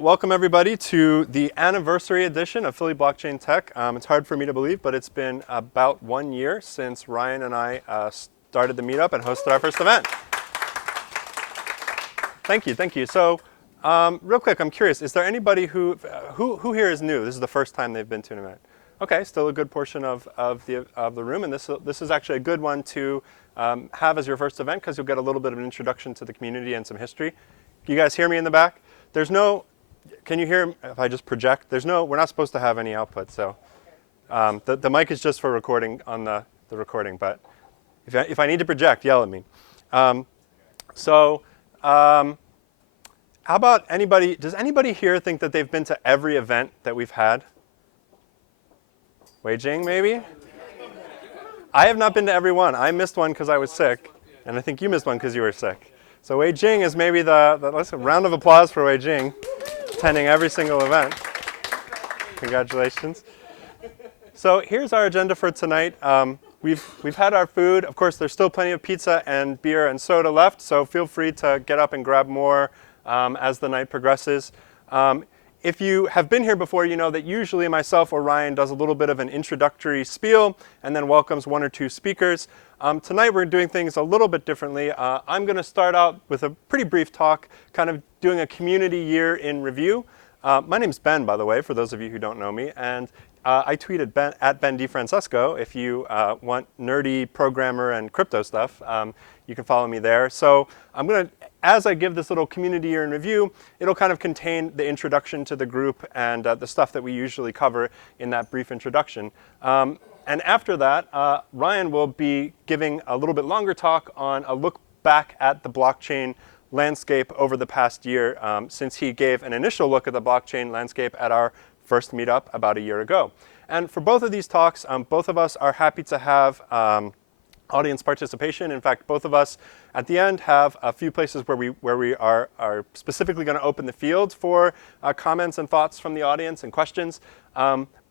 Welcome everybody to the anniversary edition of Philly Blockchain Tech. It's hard for me to believe, but it's been about 1 year since Ryan and I started the meetup and hosted our first event. Thank you. So, real quick, I'm curious, is there anybody who here is new? This is the first time they've been to an event. Okay, still a good portion of the room, and this is actually a good one to have as your first event because you'll get a little bit of an introduction to the community and some history. You guys hear me in the back? There's no. Can you hear if I just project? We're not supposed to have any output, so the mic is just for recording on the recording, but if I need to project, yell at me. How about anybody, does anybody here think that they've been to every event that we've had? Wei Jing, maybe? I have not been to every one. I missed one because I was sick, and I think you missed one because you were sick. So Wei Jing is maybe let's round of applause for Wei Jing. Attending every single event. Congratulations. So here's our agenda for tonight. We've had our food. Of course, there's still plenty of pizza and beer and soda left, so feel free to get up and grab more as the night progresses. If you have been here before, you know that usually myself or Ryan does a little bit of an introductory spiel and then welcomes one or two speakers. Tonight we're doing things a little bit differently. I'm going to start out with a pretty brief talk, kind of doing a community year in review. My name's Ben, by the way, for those of you who don't know me, and I tweeted at Ben DiFrancesco. If you want nerdy programmer and crypto stuff, you can follow me there. So I'm going to, as I give this little community year in review, it'll kind of contain the introduction to the group and the stuff that we usually cover in that brief introduction. And after that, Ryan will be giving a little bit longer talk on a look back at the blockchain landscape over the past year, since he gave an initial look at the blockchain landscape at our first meetup about a year ago. And for both of these talks, both of us are happy to have audience participation. In fact, both of us at the end have a few places where we are specifically going to open the field for comments and thoughts from the audience and questions.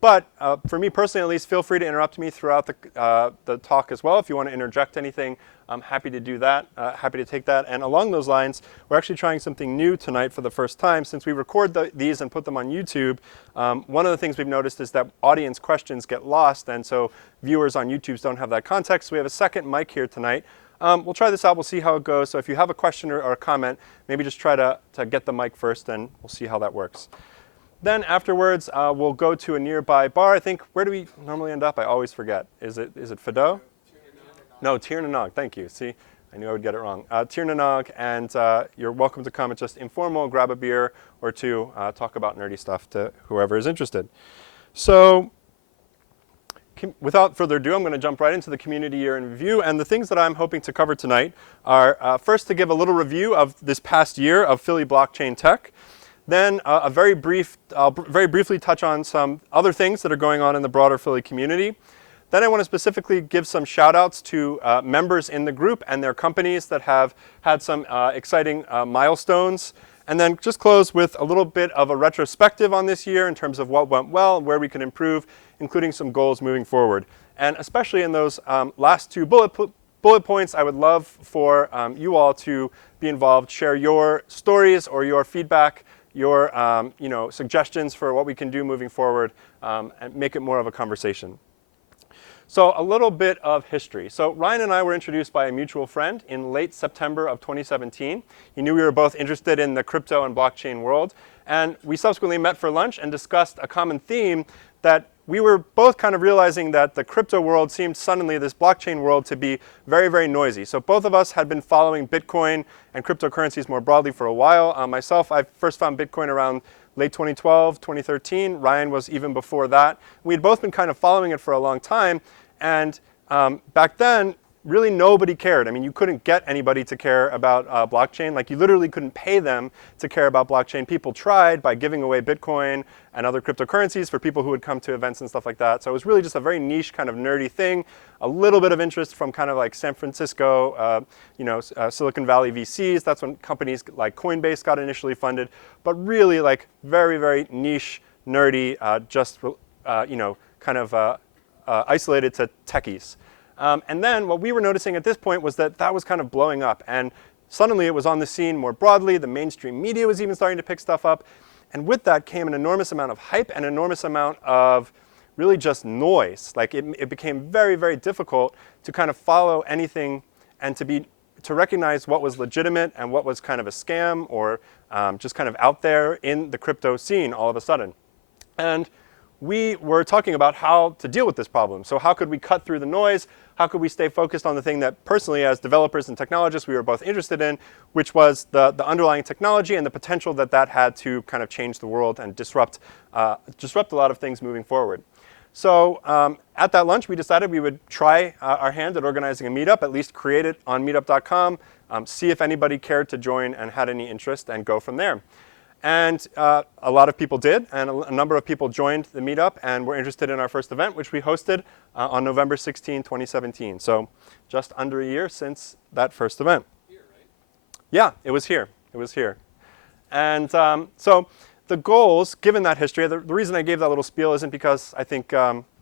But for me personally, at least, feel free to interrupt me throughout the talk as well. If you want to interject anything, I'm happy to do that, happy to take that. And along those lines, we're actually trying something new tonight for the first time. Since we record these and put them on YouTube, one of the things we've noticed is that audience questions get lost, and so viewers on YouTube don't have that context. So we have a second mic here tonight. We'll try this out. We'll see how it goes. So if you have a question or a comment, maybe just try to get the mic first, and we'll see how that works. Then afterwards, we'll go to a nearby bar. I think, where do we normally end up? I always forget. Is it Fado? No, Tir na Nog. Thank you. See, I knew I would get it wrong. Tir na Nog, and you're welcome to come. It's just informal, grab a beer or two, talk about nerdy stuff to whoever is interested. So without further ado, I'm going to jump right into the community year in review. And the things that I'm hoping to cover tonight are first to give a little review of this past year of Philly Blockchain Tech. Then I'll very briefly touch on some other things that are going on in the broader Philly community. Then I want to specifically give some shout outs to members in the group and their companies that have had some exciting milestones. And then just close with a little bit of a retrospective on this year in terms of what went well, where we can improve, including some goals moving forward. And especially in those last two bullet points, I would love for you all to be involved, share your stories or your feedback, your suggestions for what we can do moving forward, and make it more of a conversation. So a little bit of history. So Ryan and I were introduced by a mutual friend in late September of 2017. He knew we were both interested in the crypto and blockchain world. And we subsequently met for lunch and discussed a common theme that we were both kind of realizing that the crypto world seemed suddenly, this blockchain world, to be very, very noisy. So both of us had been following Bitcoin and cryptocurrencies more broadly for a while. Myself, I first found Bitcoin around late 2012, 2013. Ryan was even before that. We had both been kind of following it for a long time. And back then, really nobody cared. I mean, you couldn't get anybody to care about blockchain. Like, you literally couldn't pay them to care about blockchain. People tried by giving away Bitcoin and other cryptocurrencies for people who would come to events and stuff like that. So it was really just a very niche kind of nerdy thing. A little bit of interest from kind of like San Francisco, Silicon Valley VCs. That's when companies like Coinbase got initially funded. But really, like, very, very niche, nerdy, isolated to techies. And then what we were noticing at this point was that was kind of blowing up. And suddenly it was on the scene more broadly. The mainstream media was even starting to pick stuff up. And with that came an enormous amount of hype and an enormous amount of really just noise. Like it became very, very difficult to kind of follow anything and to recognize what was legitimate and what was kind of a scam or just kind of out there in the crypto scene all of a sudden. And we were talking about how to deal with this problem. So how could we cut through the noise? How could we stay focused on the thing that personally as developers and technologists we were both interested in, which was the underlying technology and the potential that that had to kind of change the world and disrupt a lot of things moving forward. So at that lunch, we decided we would try our hand at organizing a meetup, at least create it on meetup.com, see if anybody cared to join and had any interest, and go from there. And a lot of people did, and a number of people joined the meetup and were interested in our first event, which we hosted on November 16, 2017. So just under a year since that first event. Here, right? Yeah, it was here. It was here. And so the goals, given that history, the reason I gave that little spiel isn't because I think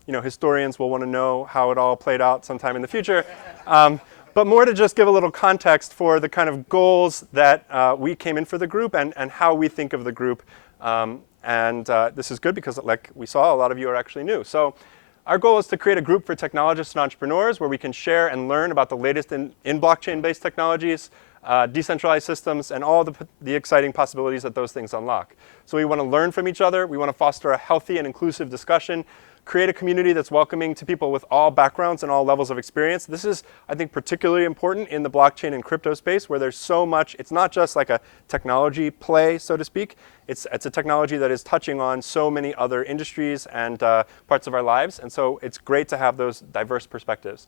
historians will want to know how it all played out sometime in the future. But more to just give a little context for the kind of goals that we came in for the group and how we think of the group. This is good because, like we saw, a lot of you are actually new. So our goal is to create a group for technologists and entrepreneurs where we can share and learn about the latest in blockchain-based technologies, decentralized systems, and all the exciting possibilities that those things unlock. So we want to learn from each other. We want to foster a healthy and inclusive discussion, create a community that's welcoming to people with all backgrounds and all levels of experience. This is, I think, particularly important in the blockchain and crypto space where there's so much. It's not just like a technology play, so to speak. It's a technology that is touching on so many other industries and parts of our lives. And so it's great to have those diverse perspectives.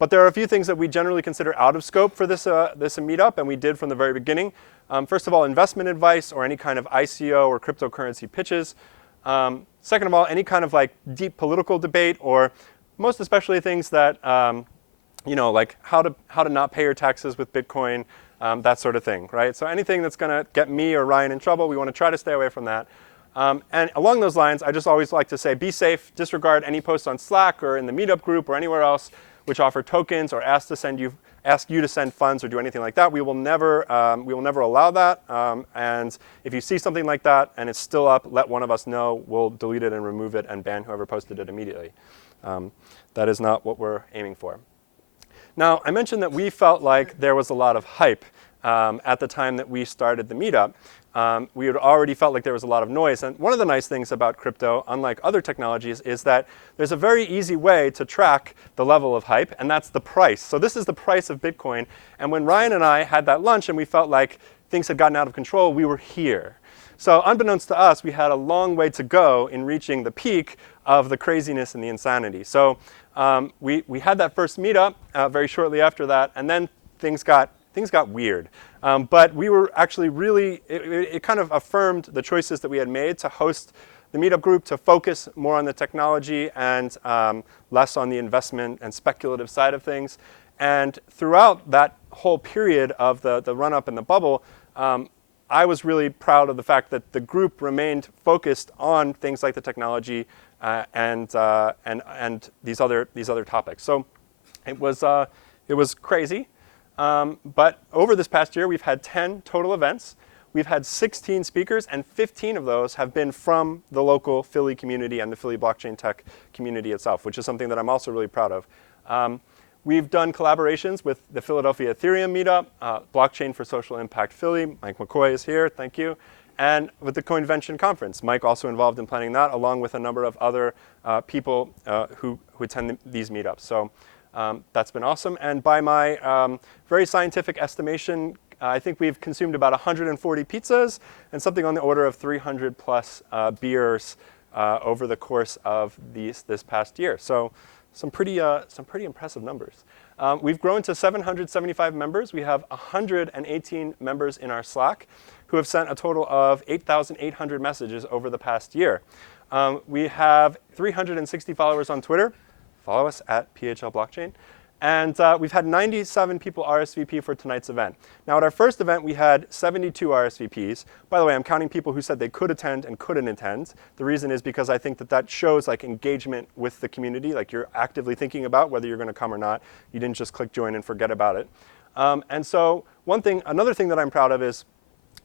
But there are a few things that we generally consider out of scope for this meetup, and we did from the very beginning. First of all, investment advice or any kind of ICO or cryptocurrency pitches. Second of all, any kind of like deep political debate, or most especially things that, like how to not pay your taxes with Bitcoin, that sort of thing, right? So anything that's going to get me or Ryan in trouble, we want to try to stay away from that. And along those lines, I just always like to say, be safe, disregard any posts on Slack or in the meetup group or anywhere else which offer tokens or ask you to send funds or do anything like that. We will never allow that. And if you see something like that and it's still up, let one of us know. We'll delete it and remove it and ban whoever posted it immediately. That is not what we're aiming for. Now, I mentioned that we felt like there was a lot of hype at the time that we started the meetup. We had already felt like there was a lot of noise. And one of the nice things about crypto, unlike other technologies, is that there's a very easy way to track the level of hype, and that's the price. So this is the price of Bitcoin. And when Ryan and I had that lunch and we felt like things had gotten out of control, we were here. So unbeknownst to us, we had a long way to go in reaching the peak of the craziness and the insanity. So we had that first meetup very shortly after that, and then things got weird. But we were actually really, it kind of affirmed the choices that we had made to host the meetup group, to focus more on the technology and less on the investment and speculative side of things. And throughout that whole period of the run-up and the bubble, I was really proud of the fact that the group remained focused on things like the technology and these other topics. So it was crazy. But over this past year, we've had 10 total events. We've had 16 speakers, and 15 of those have been from the local Philly community and the Philly blockchain tech community itself, which is something that I'm also really proud of. We've done collaborations with the Philadelphia Ethereum meetup, Blockchain for Social Impact Philly. Mike McCoy is here, thank you. And with the Coinvention Conference. Mike also involved in planning that, along with a number of other people who attend these meetups. So that's been awesome. And by my very scientific estimation, I think we've consumed about 140 pizzas and something on the order of 300 plus beers over the course of this past year. So some pretty impressive numbers. We've grown to 775 members. We have 118 members in our Slack who have sent a total of 8,800 messages over the past year. We have 360 followers on Twitter. Follow us at PHL Blockchain. And we've had 97 people RSVP for tonight's event. Now, at our first event, we had 72 RSVPs. By the way, I'm counting people who said they could attend and couldn't attend. The reason is because I think that shows like engagement with the community, like you're actively thinking about whether you're going to come or not. You didn't just click join and forget about it. And so another thing that I'm proud of is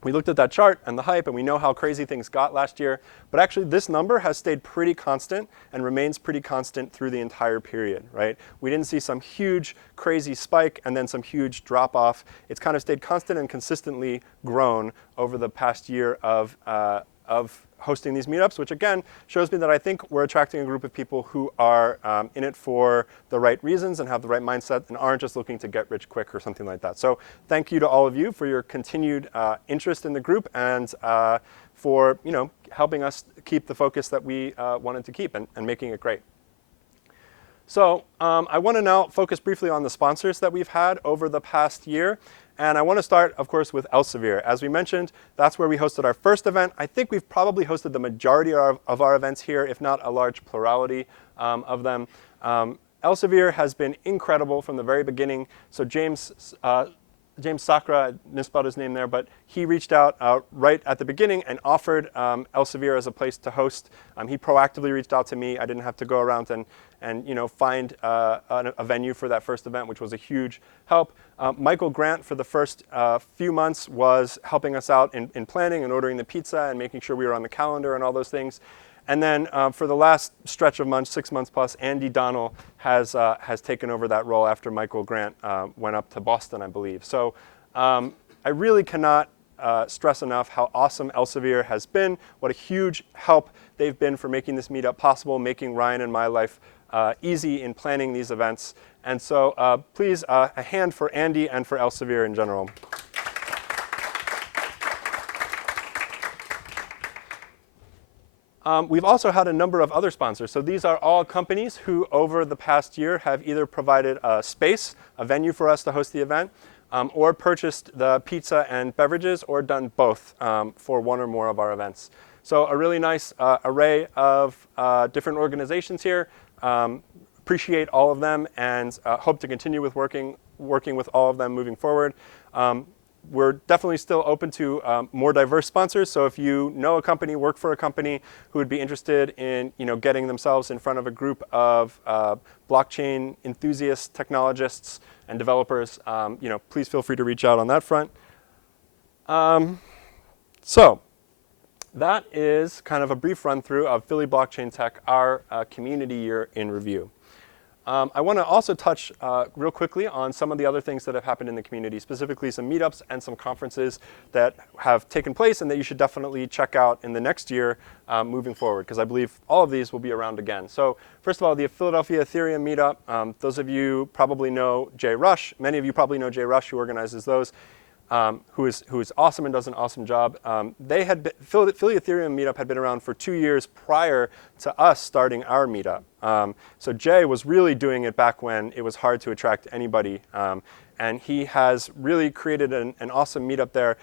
we looked at that chart and the hype, and we know how crazy things got last year. But actually, this number has stayed pretty constant and remains pretty constant through the entire period, right? We didn't see some huge, crazy spike and then some huge drop off. It's kind of stayed constant and consistently grown over the past year of hosting these meetups, which again shows me that I think we're attracting a group of people who are in it for the right reasons and have the right mindset and aren't just looking to get rich quick or something like that. So thank you to all of you for your continued interest in the group and for helping us keep the focus that we wanted to keep and making it great. So I want to now focus briefly on the sponsors that we've had over the past year. And I want to start, of course, with Elsevier. As we mentioned, that's where we hosted our first event. I think we've probably hosted the majority of our events here, if not a large plurality of them. Elsevier has been incredible from the very beginning. So James Sakra, I misspelled his name there, but he reached out right at the beginning and offered Elsevier as a place to host. He proactively reached out to me. I didn't have to go around and find a venue for that first event, which was a huge help. Michael Grant, for the first few months, was helping us out in planning and ordering the pizza and making sure we were on the calendar and all those things. And then for the last stretch of months, 6 months plus, Andy Donnell has taken over that role after Michael Grant went up to Boston, I believe. So I really cannot stress enough how awesome Elsevier has been, what a huge help they've been for making this meetup possible, making Ryan and my life easy in planning these events. And so please, a hand for Andy and for Elsevier in general. We've also had a number of other sponsors. So these are all companies who, over the past year, have either provided a space, a venue for us to host the event, or purchased the pizza and beverages, or done both for one or more of our events. So a really nice array of different organizations here. Appreciate all of them and hope to continue with working with all of them moving forward. We're definitely still open to more diverse sponsors. So if you know a company, work for a company who would be interested in getting themselves in front of a group of blockchain enthusiasts, technologists, and developers, please feel free to reach out on that front. So that is kind of a brief run through of Philly Blockchain Tech, our community year in review. I want to also touch real quickly on some of the other things that have happened in the community, specifically some meetups and some conferences that have taken place and that you should definitely check out in the next year moving forward, because I believe all of these will be around again. So first of all, the Philadelphia Ethereum meetup. Those of you probably know Jay Rush. Many of you probably know Jay Rush, who organizes those. Who is awesome and does an awesome job. Philly Ethereum meetup had been around for 2 years prior to us starting our meetup. So Jay was really doing it back when it was hard to attract anybody. And he has really created an awesome meetup there.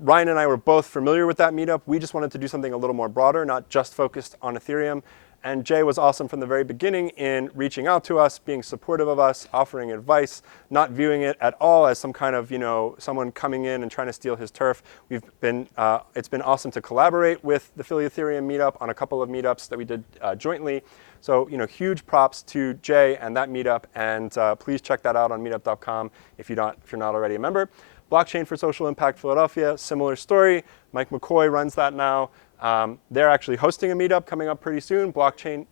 Ryan and I were both familiar with that meetup. We just wanted to do something a little more broader, not just focused on Ethereum. And Jay was awesome from the very beginning in reaching out to us, being supportive of us, offering advice, not viewing it at all as some kind of, someone coming in and trying to steal his turf. It's been awesome to collaborate with the Philly Ethereum meetup on a couple of meetups that we did jointly. So, huge props to Jay and that meetup, and please check that out on meetup.com if you're not already a member. Blockchain for Social Impact Philadelphia, similar story. Mike McCoy runs that now. They're actually hosting a meetup coming up pretty soon. Blockchain.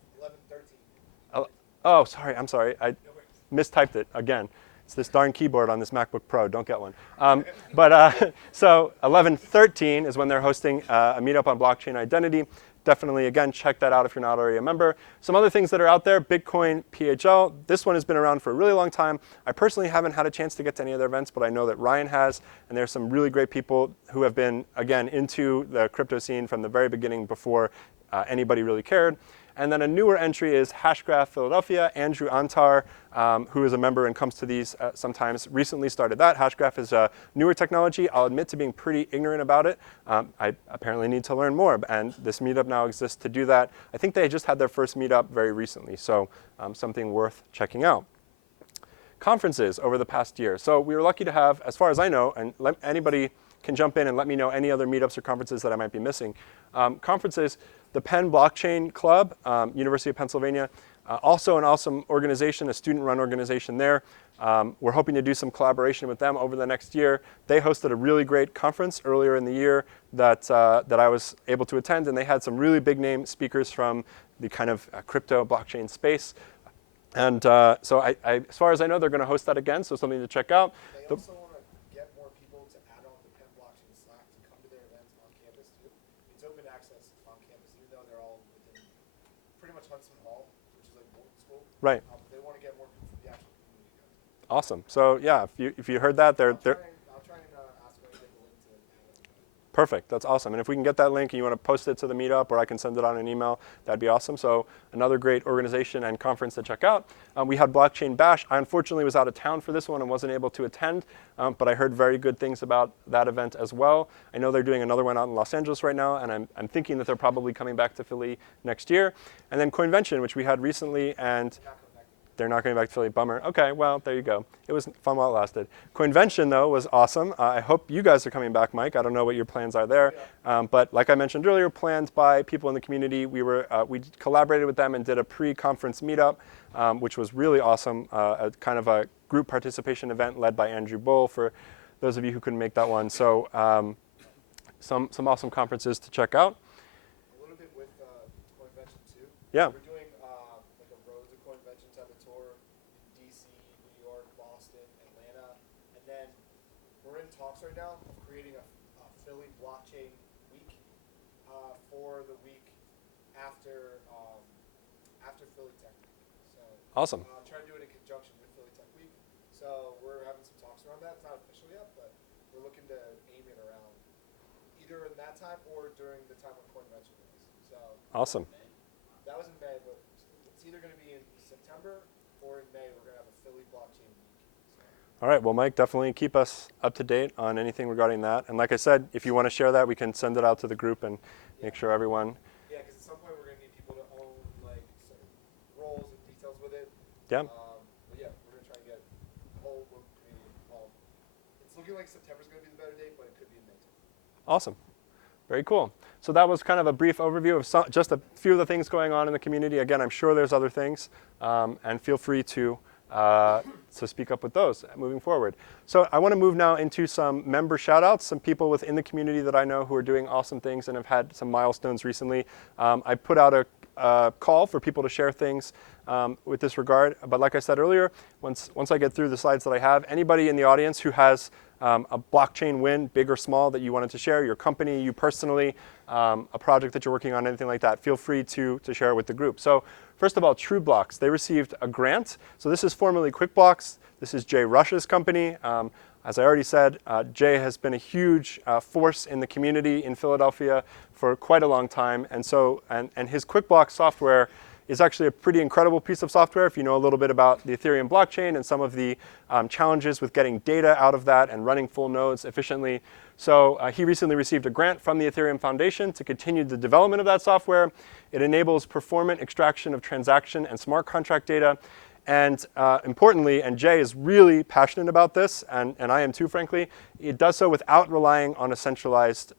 11:13. Oh, sorry. I'm sorry. I mistyped it again. It's this darn keyboard on this MacBook Pro. Don't get one. So 11:13 is when they're hosting a meetup on blockchain identity. Definitely, again, check that out if you're not already a member. Some other things that are out there, Bitcoin PHL. This one has been around for a really long time. I personally haven't had a chance to get to any of their events, but I know that Ryan has, and there's some really great people who have been, again, into the crypto scene from the very beginning before anybody really cared. And then a newer entry is Hashgraph Philadelphia. Andrew Antar, who is a member and comes to these sometimes, recently started that. Hashgraph is a newer technology. I'll admit to being pretty ignorant about it. I apparently need to learn more, and this meetup now exists to do that. I think they just had their first meetup very recently, so something worth checking out. Conferences over the past year. So we were lucky to have, as far as I know, and anybody can jump in and let me know any other meetups or conferences that I might be missing. Conferences, the Penn Blockchain Club, University of Pennsylvania, Also an awesome organization, a student-run organization there. We're hoping to do some collaboration with them over the next year. They hosted a really great conference earlier in the year that I was able to attend, and they had some really big-name speakers from the kind of crypto blockchain space. And so as far as I know, they're going to host that again, so something to check out. They also want to get more people to add on the Penn Blockchain Slack to come to their events on campus too. It's open access on campus, even though they're all within pretty much Hudson Hall, which is like Wharton School. Right. They want to get more people from the actual community. Awesome. So yeah, if you heard that, they're I'll try and ask them to get the link to add on. perfect. That's awesome. And if we can get that link and you want to post it to the meetup, or I can send it on an email, that'd be awesome. So another great organization and conference to check out. We had Blockchain Bash. I unfortunately was out of town for this one and wasn't able to attend, but I heard very good things about that event as well. I know they're doing another one out in Los Angeles right now, and I'm thinking that they're probably coming back to Philly next year. And then Coinvention, which we had recently, and they're not going back to Philly. Bummer. Okay, well, there you go. It was fun while it lasted. Coinvention, though, was awesome. I hope you guys are coming back, Mike. I don't know what your plans are there. But like I mentioned earlier, planned by people in the community. We collaborated with them and did a pre-conference meetup, which was really awesome. A kind of a group participation event led by Andrew Bull, for those of you who couldn't make that one. So some awesome conferences to check out. A little bit with Coinvention too. Yeah. We're doing like a Road to Coinvention type of tour in DC, New York, Boston, Atlanta, and then we're in talks right now of creating a Philly blockchain week for the week after Philly Tech Week. So Awesome. Trying to do it in conjunction with Philly Tech Week. So we're having some talks around that. It's not official yet, but we're looking to aim it around either in that time or during the time when Coinvention is. So Awesome. that was in May, but it's either going to be in September or in May. We're going to have a Philly blockchain week. All right, well, Mike, definitely keep us up to date on anything regarding that. And like I said, if you want to share that, we can send it out to the group and make sure everyone. Yeah, because at some point we're going to need people to own like certain roles and details with it. Yeah. But yeah, we're going to try and get the whole community involved. It's looking like September's going to be the better date, but it could be in May. Awesome. Very cool. So that was kind of a brief overview of just a few of the things going on in the community. Again, I'm sure there's other things, and feel free to speak up with those moving forward. So I want to move now into some member shout-outs, some people within the community that I know who are doing awesome things and have had some milestones recently. I put out a call for people to share things with this regard, but like I said earlier, once I get through the slides that I have, anybody in the audience who has a blockchain win, big or small, that you wanted to share, your company, you personally, a project that you're working on, anything like that, feel free to share it with the group. So first of all, TrueBlocks, they received a grant. So this is formerly QuickBlocks. This is Jay Rush's company. As I already said, Jay has been a huge force in the community in Philadelphia for quite a long time. And so, and his QuickBlocks software is actually a pretty incredible piece of software if you know a little bit about the Ethereum blockchain and some of the challenges with getting data out of that and running full nodes efficiently. So he recently received a grant from the Ethereum Foundation to continue the development of that software. It enables performant extraction of transaction and smart contract data. And importantly, and Jay is really passionate about this, and I am too, frankly, it does so without relying on a centralized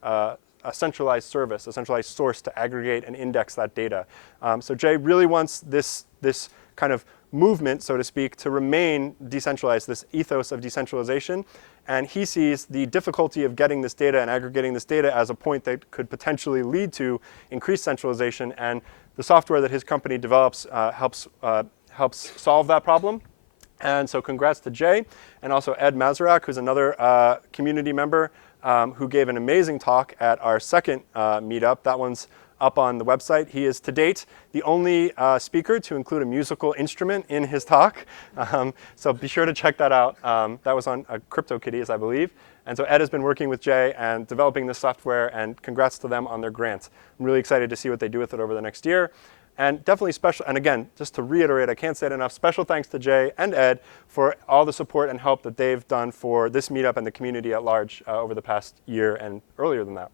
service, a centralized source to aggregate and index that data. So Jay really wants this kind of movement, so to speak, to remain decentralized, this ethos of decentralization. And he sees the difficulty of getting this data and aggregating this data as a point that could potentially lead to increased centralization. And the software that his company develops helps solve that problem. And so congrats to Jay, and also Ed Mazarak, who's another community member who gave an amazing talk at our second meetup. That one's up on the website. He is, to date, the only speaker to include a musical instrument in his talk. So be sure to check that out. That was on CryptoKitties, I believe. And so Ed has been working with Jay and developing this software, and congrats to them on their grant. I'm really excited to see what they do with it over the next year. And definitely special, and again, just to reiterate, I can't say it enough, special thanks to Jay and Ed for all the support and help that they've done for this meetup and the community at large over the past year and earlier than that.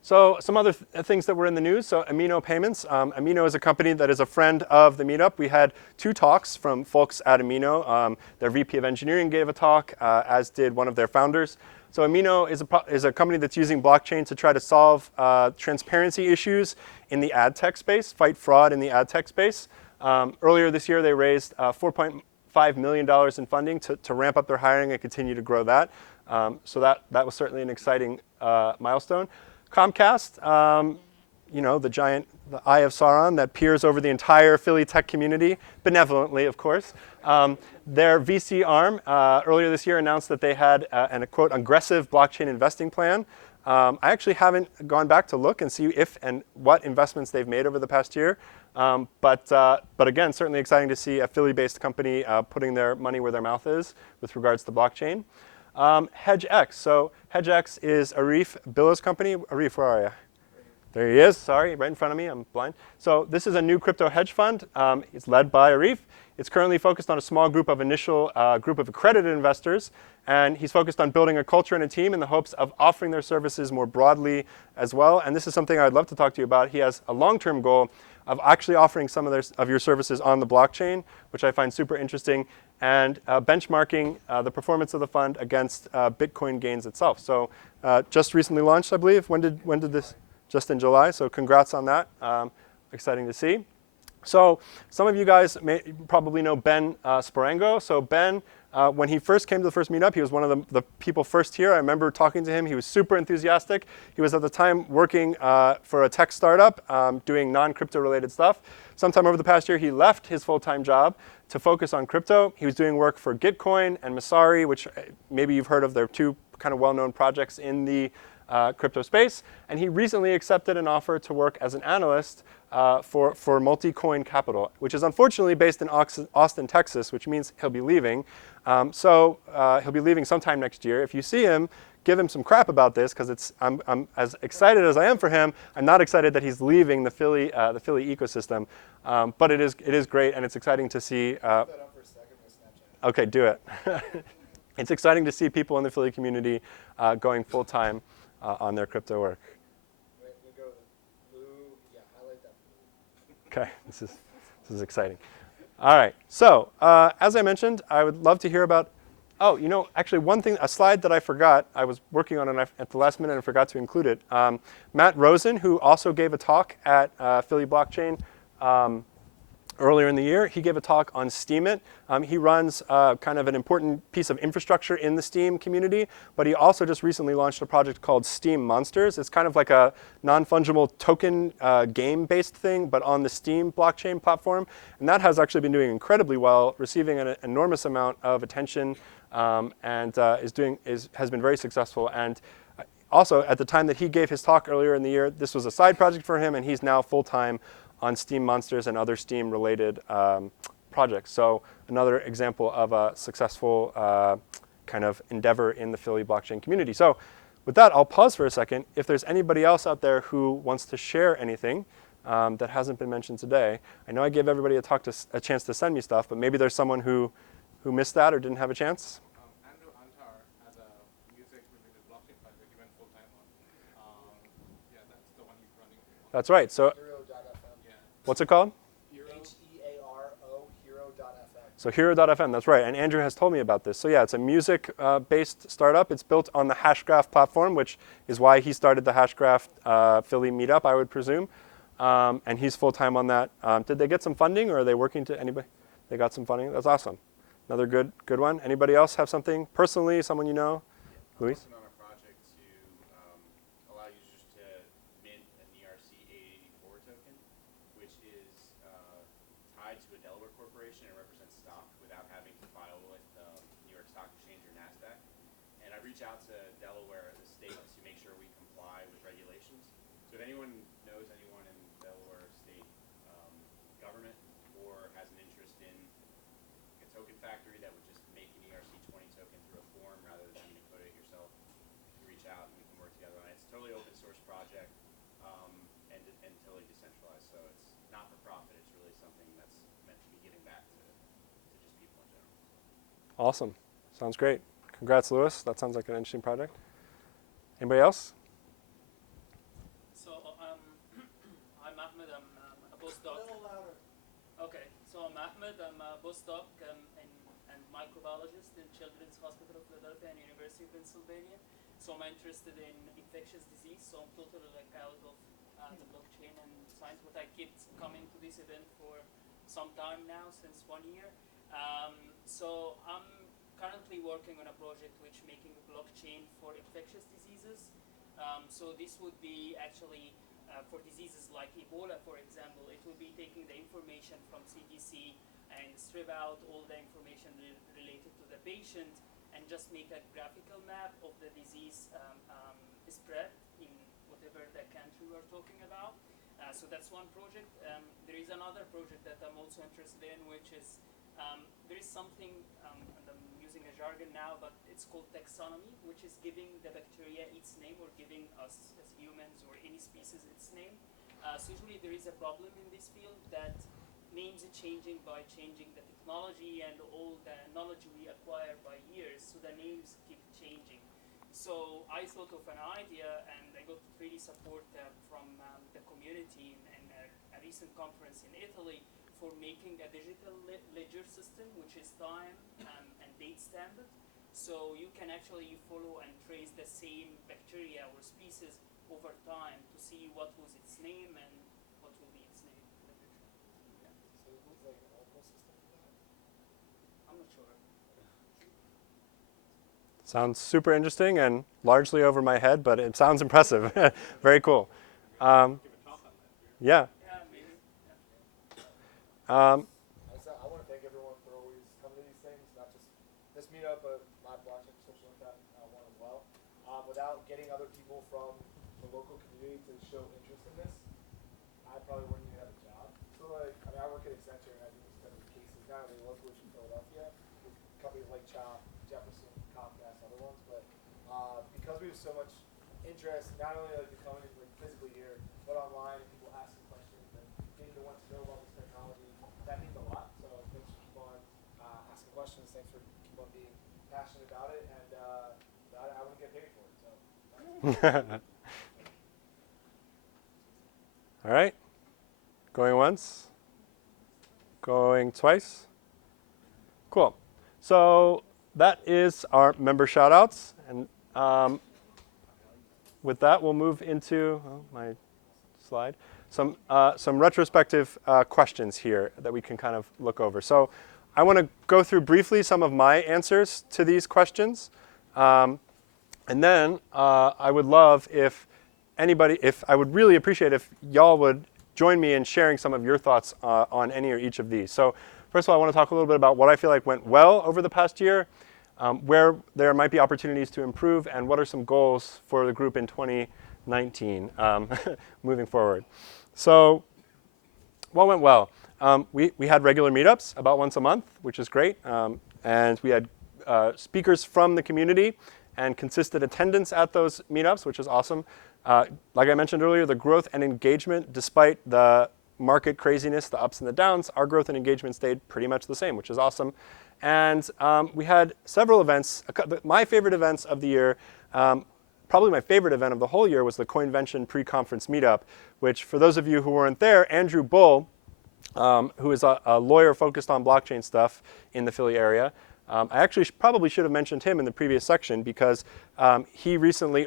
So some other things that were in the news. So Amino Payments. Amino is a company that is a friend of the meetup. We had 2 talks from folks at Amino. Their VP of engineering gave a talk, as did one of their founders. So Amino is a company that's using blockchain to try to solve transparency issues in the ad tech space, fight fraud in the ad tech space. Earlier this year, they raised $4.5 million in funding to ramp up their hiring and continue to grow that. So that was certainly an exciting milestone. Comcast, the eye of Sauron that peers over the entire Philly tech community, benevolently, of course. Their VC arm earlier this year announced that they had a quote aggressive blockchain investing plan. I actually haven't gone back to look and see if and what investments they've made over the past year. But again, certainly exciting to see a Philly-based company putting their money where their mouth is with regards to blockchain. HedgeX. So HedgeX is Arif Billo's company. Arif, where are you? There he is. Sorry, right in front of me. I'm blind. So this is a new crypto hedge fund. It's led by Arif. It's currently focused on a small group of accredited investors, and he's focused on building a culture and a team in the hopes of offering their services more broadly as well. And this is something I'd love to talk to you about. He has a long-term goal of actually offering some of your services on the blockchain, which I find super interesting, and benchmarking the performance of the fund against Bitcoin gains itself. So just recently launched, I believe. When did this? Just in July. So congrats on that. Exciting to see. So some of you guys may probably know Ben Sporango. So Ben, when he first came to the first meetup, he was one of the people first here. I remember talking to him. He was super enthusiastic. He was at the time working for a tech startup doing non-crypto related stuff. Sometime over the past year, he left his full-time job to focus on crypto. He was doing work for Gitcoin and Masari, which maybe you've heard of. They're two kind of well-known projects in the crypto space, and he recently accepted an offer to work as an analyst for Multicoin Capital, which is unfortunately based in Austin, Texas, which means he'll be leaving. So he'll be leaving sometime next year. If you see him, give him some crap about this, because I'm as excited as I am for him. I'm not excited that he's leaving the Philly ecosystem, but it is great, and it's exciting to see. Okay, do it. It's exciting to see people in the Philly community going full time on their crypto work. Okay, this is exciting. All right, so as I mentioned, I would love to hear about, actually one thing, a slide that I forgot, I was working on it at the last minute and forgot to include it. Matt Rosen, who also gave a talk at Philly Blockchain earlier in the year, he gave a talk on Steemit. He runs kind of an important piece of infrastructure in the Steem community, but he also just recently launched a project called Steem Monsters. It's kind of like a non-fungible token game-based thing, but on the Steem blockchain platform. And that has actually been doing incredibly well, receiving an enormous amount of attention, and has been very successful. And also, at the time that he gave his talk earlier in the year, this was a side project for him, and he's now full-time on Steem Monsters and other Steem-related projects. So another example of a successful kind of endeavor in the Philly blockchain community. So with that, I'll pause for a second. If there's anybody else out there who wants to share anything that hasn't been mentioned today, I know I gave everybody a chance to send me stuff, but maybe there's someone who missed that or didn't have a chance. Andrew Antar has a music-related blockchain project he went full-time on. Yeah, that's the one he's running. That's right. So what's it called? Hero, hero.fm. So hero.fm, that's right. And Andrew has told me about this. So yeah, it's a music-based startup. It's built on the Hashgraph platform, which is why he started the Hashgraph Philly meetup, I would presume. And he's full-time on that. Did they get some funding, or are they working to anybody? They got some funding. That's awesome. Another good one. Anybody else have something personally, someone you know? Luis? On a project to allow users to mint an ERC-884 token, which is tied to a Delaware corporation and represents stock without having to file with New York Stock Exchange or NASDAQ. And I reach out to Delaware, the state, to make sure we comply with regulations. So if anyone knows anyone in Delaware state government or has an interest in a token factory that would just make an ERC-20 token through a form rather than having to code it yourself, you reach out and we can work together on it. It's a totally open source project and totally decentralized. So it's not for profit. It's really something that's meant to be giving back to just people in general. Awesome. Sounds great. Congrats, Louis. That sounds like an interesting project. Anybody else? So I'm Ahmed. I'm a postdoc. A little louder. Okay. So I'm Ahmed. I'm a postdoc and microbiologist in Children's Hospital of Philadelphia and University of Pennsylvania. So I'm interested in infectious disease. So I'm totally out of the blockchain and science, but I kept coming to this event for some time now, since 1 year. So I'm currently working on a project which making a blockchain for infectious diseases. So this would be actually for diseases like Ebola, for example. It will be taking the information from CDC and strip out all the information related to the patient and just make a graphical map of the disease spread in whatever the country we're talking about. So that's one project. There is another project that I'm also interested in, which is there is something, and I'm using a jargon now, but it's called taxonomy, which is giving the bacteria its name, or giving us as humans or any species its name. So usually there is a problem in this field that names are changing by changing the technology and all the knowledge we acquire by years, so the names keep changing. So I thought of an idea, and I got really support from the community in a recent conference in Italy for making a digital ledger system, which is time and date stamped. So you can actually follow and trace the same bacteria or species over time to see what was its name and what will be its name in the future. Yeah. So it looks like an Oracle system for that? I'm not sure. Sounds super interesting and largely over my head, but it sounds impressive. Very cool. Yeah. Yeah, maybe. Yeah. I want to thank everyone for always coming to these things, not just this meetup, but my blockchain social impact one as well. Without getting other people from the local community to show interest in this, I probably wouldn't even have a job. So like, I mean, I work at Accenture and I do these kind of cases, not only locally from Philadelphia, with companies like Chop, Jefferson, Comcast, other ones, but because we have so much interest, not only like becoming like physically here, but online, and people asking questions and getting to want to know about this technology, that means a lot. So thanks for keep on asking questions. Thanks for keep on being passionate about it, and I wouldn't get paid for it. So. All right. Going once. Going twice. Cool. So that is our member shoutouts, and with that, we'll move into my slide. Some retrospective questions here that we can kind of look over. So I want to go through briefly some of my answers to these questions. And then I would love I would really appreciate if y'all would join me in sharing some of your thoughts on any or each of these. So first of all, I want to talk a little bit about what I feel like went well over the past year, where there might be opportunities to improve, and what are some goals for the group in 2019 moving forward. So what went well? We had regular meetups about once a month, which is great. And we had speakers from the community and consistent attendance at those meetups, which is awesome. Like I mentioned earlier, the growth and engagement, despite the market craziness, the ups and the downs, our growth and engagement stayed pretty much the same, which is awesome. And we had several events. My favorite events of the year, probably my favorite event of the whole year, was the Coinvention pre-conference meetup, which for those of you who weren't there, Andrew Bull, who is a lawyer focused on blockchain stuff in the Philly area. I actually probably should have mentioned him in the previous section, because he recently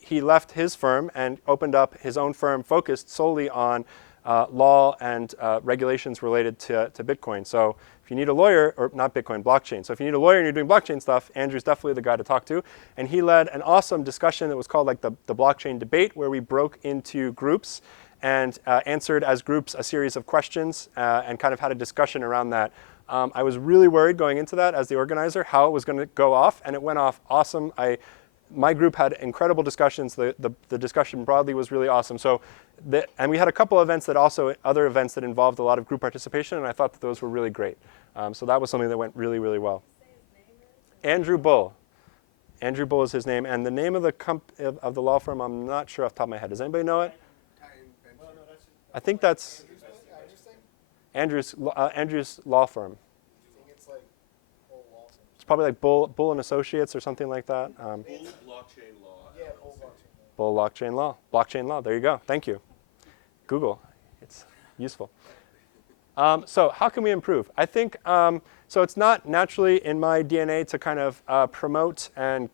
he left his firm and opened up his own firm focused solely on law and regulations related to Bitcoin. So if you need a lawyer, or not Bitcoin, blockchain. So if you need a lawyer and you're doing blockchain stuff, Andrew's definitely the guy to talk to. And he led an awesome discussion that was called like the blockchain debate, where we broke into groups and answered as groups a series of questions and kind of had a discussion around that. I was really worried going into that as the organizer how it was going to go off, and it went off awesome. My group had incredible discussions. The discussion broadly was really awesome. So, and we had a couple events other events that involved a lot of group participation, and I thought that those were really great. So that was something that went really, really well. Andrew Bull. Andrew Bull is his name, and the name of the law firm, I'm not sure off the top of my head. Does anybody know it? I think that's Andrew's law firm. It's probably like Bull and Associates or something like that. Bull Blockchain Law. Yeah, Bull Blockchain Law. Bull Blockchain Law. Blockchain Law. There you go. Thank you. Google. It's useful. So how can we improve? I think so. It's not naturally in my DNA to kind of promote and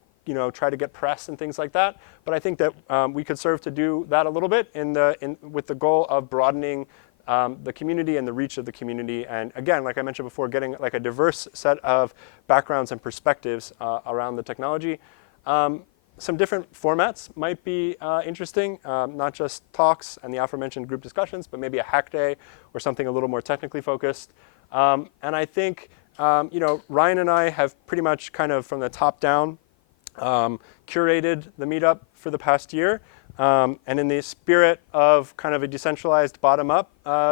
try to get press and things like that. But I think that we could serve to do that a little bit with the goal of broadening the community and the reach of the community. And again, like I mentioned before, getting like a diverse set of backgrounds and perspectives around the technology. Some different formats might be interesting, not just talks and the aforementioned group discussions, but maybe a hack day or something a little more technically focused. And I think, Ryan and I have pretty much kind of from the top down curated the meetup for the past year. And in the spirit of kind of a decentralized bottom-up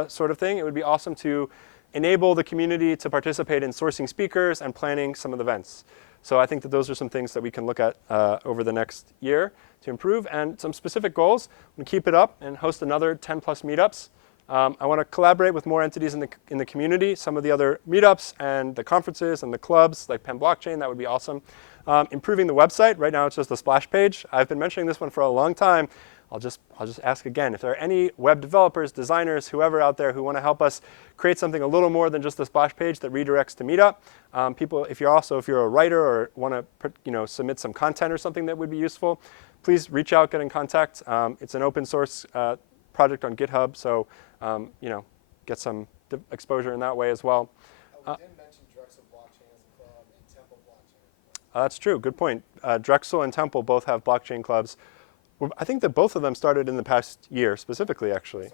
sort of thing, it would be awesome to enable the community to participate in sourcing speakers and planning some of the events. So I think that those are some things that we can look at over the next year to improve. And some specific goals, I'm going to keep it up and host another 10 plus meetups. I want to collaborate with more entities in the community, some of the other meetups and the conferences and the clubs like Penn Blockchain, that would be awesome. Improving the website, right now it's just a splash page. I've been mentioning this one for a long time. I'll just ask again, if there are any web developers, designers, whoever out there who want to help us create something a little more than just a splash page that redirects to Meetup. People, if you're a writer or want to submit some content or something that would be useful, please reach out, get in contact. It's an open source project on GitHub, so get some exposure in that way as well. We didn't mention Drexel Blockchain as a club and Temple Blockchain. That's true, good point. Drexel and Temple both have blockchain clubs. Well, I think that both of them started in the past year, specifically, actually.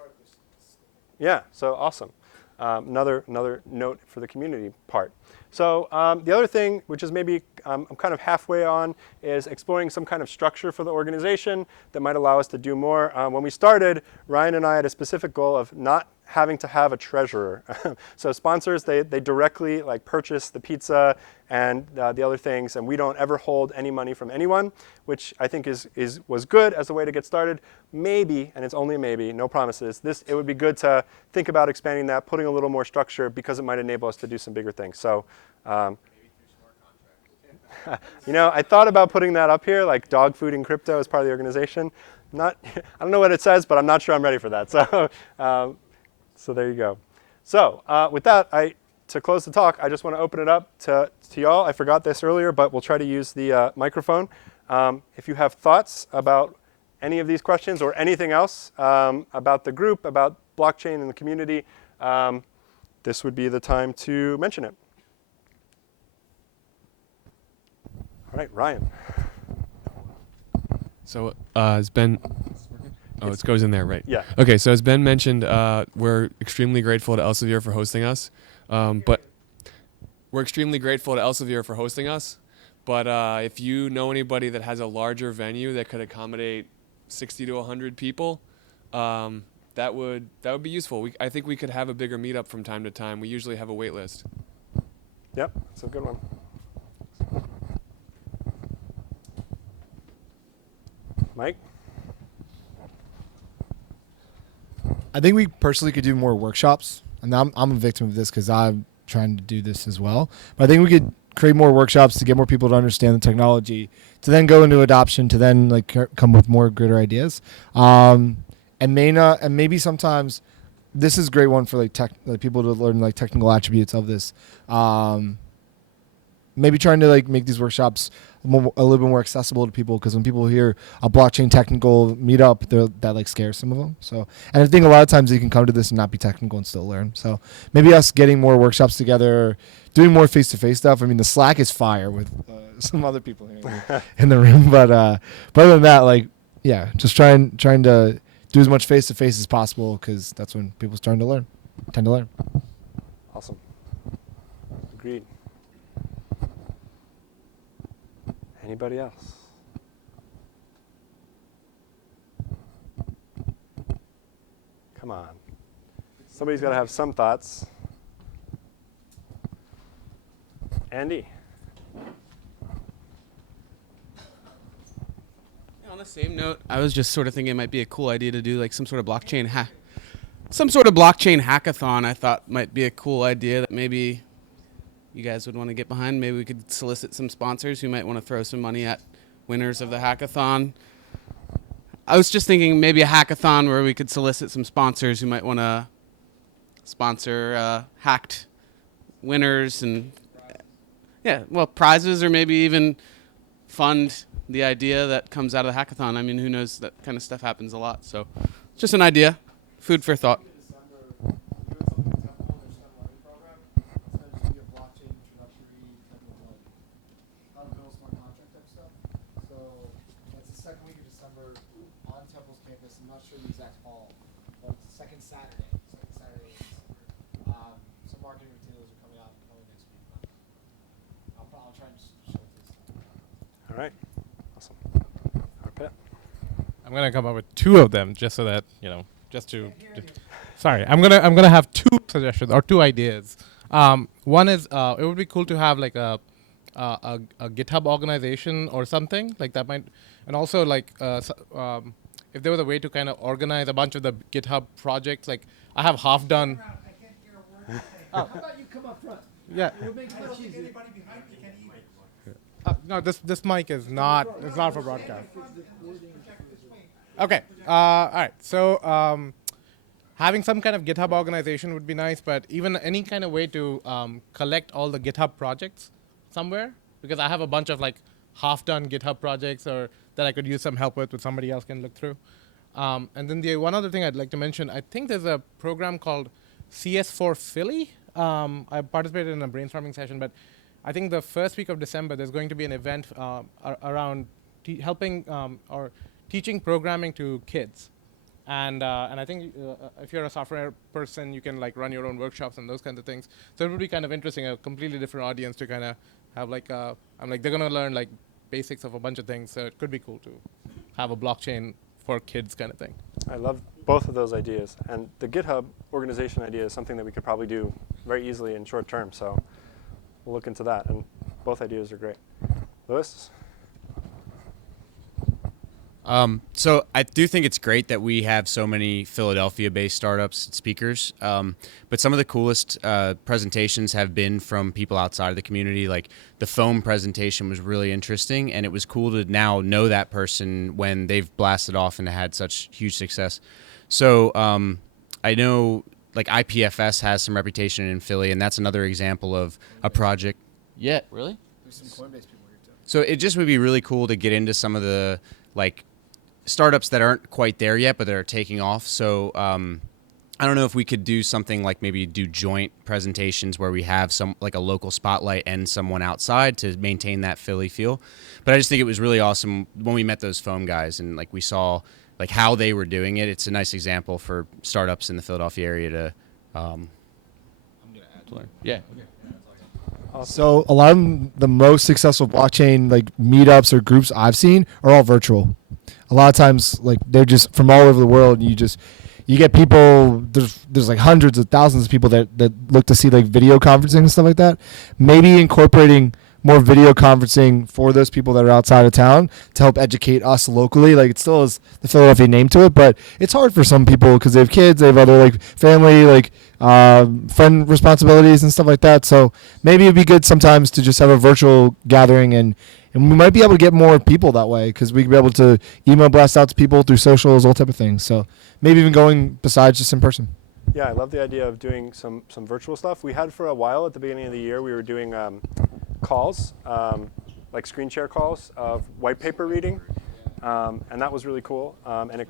Yeah, so awesome. Another note for the community part. So the other thing, which is maybe I'm kind of halfway on, is exploring some kind of structure for the organization that might allow us to do more. When we started, Ryan and I had a specific goal of not having to have a treasurer. So sponsors, they directly purchase the pizza and the other things, and we don't ever hold any money from anyone, which I think was good as a way to get started. Maybe, and it's only a maybe, no promises, it would be good to think about expanding that, putting a little more structure, because it might enable us to do some bigger things. So, Maybe through smart contracts. I thought about putting that up here, like dog food and crypto as part of the organization. I don't know what it says, but I'm not sure I'm ready for that. So, so there you go. So with that, to close the talk, I just want to open it up to y'all. I forgot this earlier, but we'll try to use the microphone. If you have thoughts about any of these questions or anything else about the group, about blockchain and the community, this would be the time to mention it. All right, Ryan. So has Ben... Oh, it goes in there, right? Yeah. Okay, so as Ben mentioned, we're extremely grateful to Elsevier for hosting us. But if you know anybody that has a larger venue that could accommodate 60 to 100 people, that would be useful. I think we could have a bigger meetup from time to time. We usually have a wait list. Yep, that's a good one. Mike? I think we personally could do more workshops, and I'm a victim of this because I'm trying to do this as well. But I think we could create more workshops to get more people to understand the technology, to then go into adoption, to then come with more greater ideas. And maybe sometimes this is a great one for people to learn technical attributes of this. Maybe trying to make these workshops a little bit more accessible to people, because when people hear a blockchain technical meetup, that scares some of them. So, and I think a lot of times they can come to this and not be technical and still learn. So maybe us getting more workshops together, doing more face-to-face stuff. I mean, the Slack is fire with some other people here in the room, but other than that, just trying to do as much face-to-face as possible, because that's when people tend to learn. Awesome. Agreed. Anybody else? Come on. Somebody's got to have some thoughts. Andy? On the same note, I was just sort of thinking it might be a cool idea to do some sort of blockchain hackathon. I thought might be a cool idea that maybe you guys would want to get behind. Maybe we could solicit some sponsors who might want to throw some money at winners of the hackathon. I was just thinking maybe a hackathon where we could solicit some sponsors who might want to sponsor hacked winners and prizes, or maybe even fund the idea that comes out of the hackathon. I mean, who knows? That kind of stuff happens a lot. So just an idea, food for thought. Saturday. Second Saturday in December. Some marketing materials are coming out probably next week. But I'll try and show this. All right. Awesome. Arpit. I'm gonna come up with two of them just so that just to. Sorry, I'm gonna have two suggestions or two ideas. One is it would be cool to have like a GitHub organization or something like that might, and also like if there was a way to kind of organize a bunch of the GitHub projects. Like I have half done. I can't hear a word. How about you come up front? Yeah. It would make it much easier. Anybody behind me can No, this mic is not. It's not for broadcast. Okay. All right. So having some kind of GitHub organization would be nice, but even any kind of way to collect all the GitHub projects somewhere, because I have a bunch of like half-done GitHub projects or that I could use some help with somebody else can look through. And then the one other thing I'd like to mention, I think there's a program called CS4 Philly. I participated in a brainstorming session, but I think the first week of December, there's going to be an event around helping or teaching programming to kids. And I think if you're a software person, you can like run your own workshops and those kinds of things. So it would be kind of interesting, a completely different audience to kind of have like, I'm like, they're going to learn like basics of a bunch of things. So it could be cool to have a blockchain for kids kind of thing. I love both of those ideas. And the GitHub organization idea is something that we could probably do very easily in short term. So we'll look into that. And both ideas are great. Lewis? So I do think it's great that we have so many Philadelphia-based startups and speakers. But some of the coolest presentations have been from people outside of the community. Like the foam presentation was really interesting, and it was cool to now know that person when they've blasted off and had such huge success. So I know like IPFS has some reputation in Philly, and that's another example of a project. Yeah, really? There's some Coinbase people here too. So it just would be really cool to get into some of the like startups that aren't quite there yet, but that are taking off. So I don't know if we could do something like maybe do joint presentations where we have some like a local spotlight and someone outside to maintain that Philly feel. But I just think it was really awesome when we met those foam guys and like we saw like how they were doing it. It's a nice example for startups in the Philadelphia area to learn. Yeah. So a lot of the most successful blockchain like meetups or groups I've seen are all virtual. A lot of times like they're just from all over the world. And you get people. There's like hundreds of thousands of people that look to see like video conferencing and stuff like that. Maybe incorporating more video conferencing for those people that are outside of town to help educate us locally. Like it still has the Philadelphia name to it, but it's hard for some people because they have kids, they have other like family, like friend responsibilities and stuff like that. So maybe it'd be good sometimes to just have a virtual gathering and we might be able to get more people that way because we could be able to email blast out to people through socials, all type of things. So maybe even going besides just in person. Yeah, I love the idea of doing some virtual stuff. We had for a while at the beginning of the year, we were doing calls, like screen share calls of white paper reading, and that was really cool. And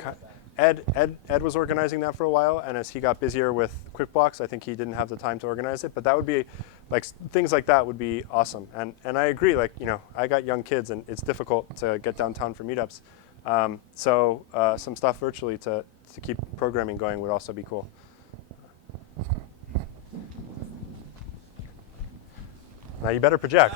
Ed was organizing that for a while, and as he got busier with QuickBlocks, I think he didn't have the time to organize it. But that would be, like things like that would be awesome. And I agree, like I got young kids, and it's difficult to get downtown for meetups. So some stuff virtually to keep programming going would also be cool. Now you better project.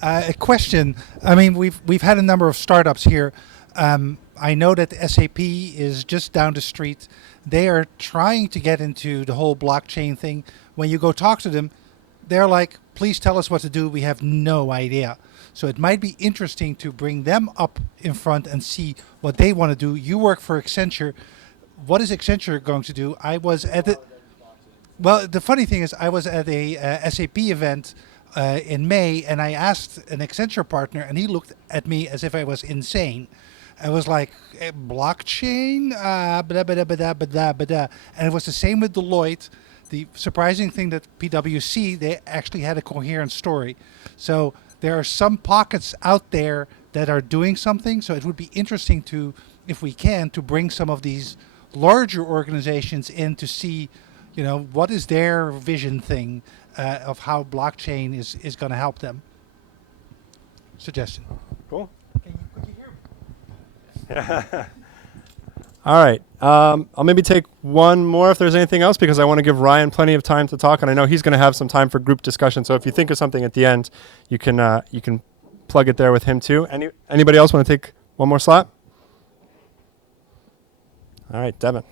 A question. I mean, we've had a number of startups here. I know that SAP is just down the street. They are trying to get into the whole blockchain thing. When you go talk to them, they're like, please tell us what to do. We have no idea. So it might be interesting to bring them up in front and see what they want to do. You work for Accenture. What is Accenture going to do? I was at the... Well, the funny thing is I was at a SAP event in May, and I asked an Accenture partner, and he looked at me as if I was insane. I was like, blockchain? Blah, blah, blah, blah, blah, blah. And it was the same with Deloitte. The surprising thing that PwC, they actually had a coherent story. So there are some pockets out there that are doing something. So it would be interesting to, if we can, to bring some of these larger organizations in to see, what is their vision thing of how blockchain is going to help them. Suggestion. Cool. Could you hear me? All right. I'll maybe take one more if there's anything else, because I want to give Ryan plenty of time to talk, and I know he's going to have some time for group discussion. So if you think of something at the end, you can plug it there with him too. Anybody else want to take one more slot? All right, Devin.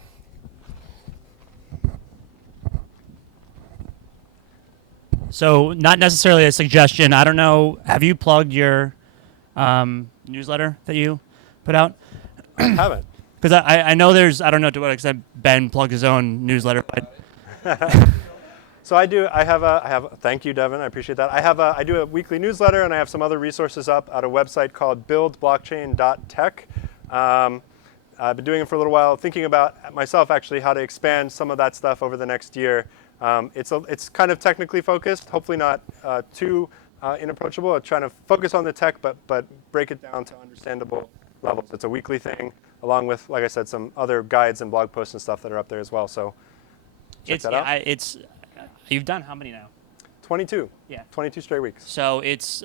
So, not necessarily a suggestion. I don't know. Have you plugged your newsletter that you put out? I haven't. Because I know there's, I don't know to what extent Ben plugged his own newsletter, but So I have. Thank you, Devin. I appreciate that. I do a weekly newsletter, and I have some other resources up at a website called buildblockchain.tech. I've been doing it for a little while, thinking about myself actually how to expand some of that stuff over the next year. It's kind of technically focused, hopefully not too inapproachable. I'm trying to focus on the tech, but break it down to understandable levels. It's a weekly thing, along with, like I said, some other guides and blog posts and stuff that are up there as well. So check that out. You've done how many now? 22. Yeah. 22 straight weeks. So it's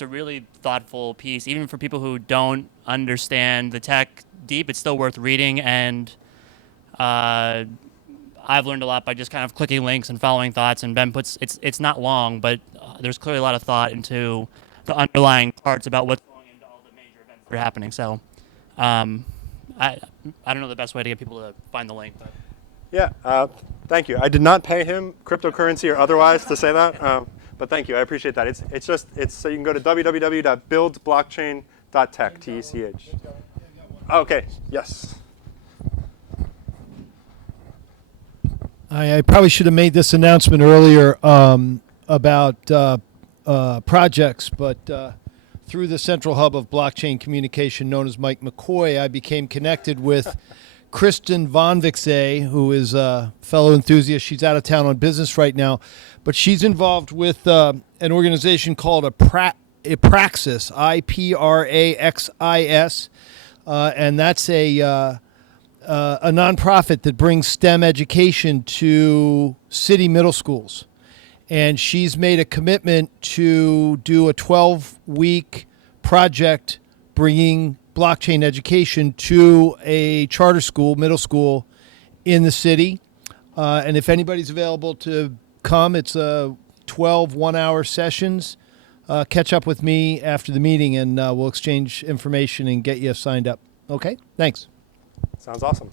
a really thoughtful piece, even for people who don't understand the tech deep. It's still worth reading, and I've learned a lot by just kind of clicking links and following thoughts. And Ben puts it's not long, but there's clearly a lot of thought into the underlying parts about what's going into all the major events that are happening. So I don't know the best way to get people to find the link, but. Yeah, thank you. I did not pay him cryptocurrency or otherwise to say that, but thank you. I appreciate that. It's so you can go to www.buildblockchain.tech, T-E-C-H. Okay, yes. I probably should have made this announcement earlier about projects, but through the central hub of blockchain communication known as Mike McCoy, I became connected with Kristen Von Vixay, who is a fellow enthusiast. She's out of town on business right now, but she's involved with an organization called Ipraxis, I-P-R-A-X-I-S, and that's a nonprofit that brings STEM education to city middle schools. And she's made a commitment to do a 12-week project bringing blockchain education to a charter school, middle school in the city. And if anybody's available to come, it's 12 one-hour sessions. Catch up with me after the meeting, and we'll exchange information and get you signed up. Okay? Thanks. Sounds awesome.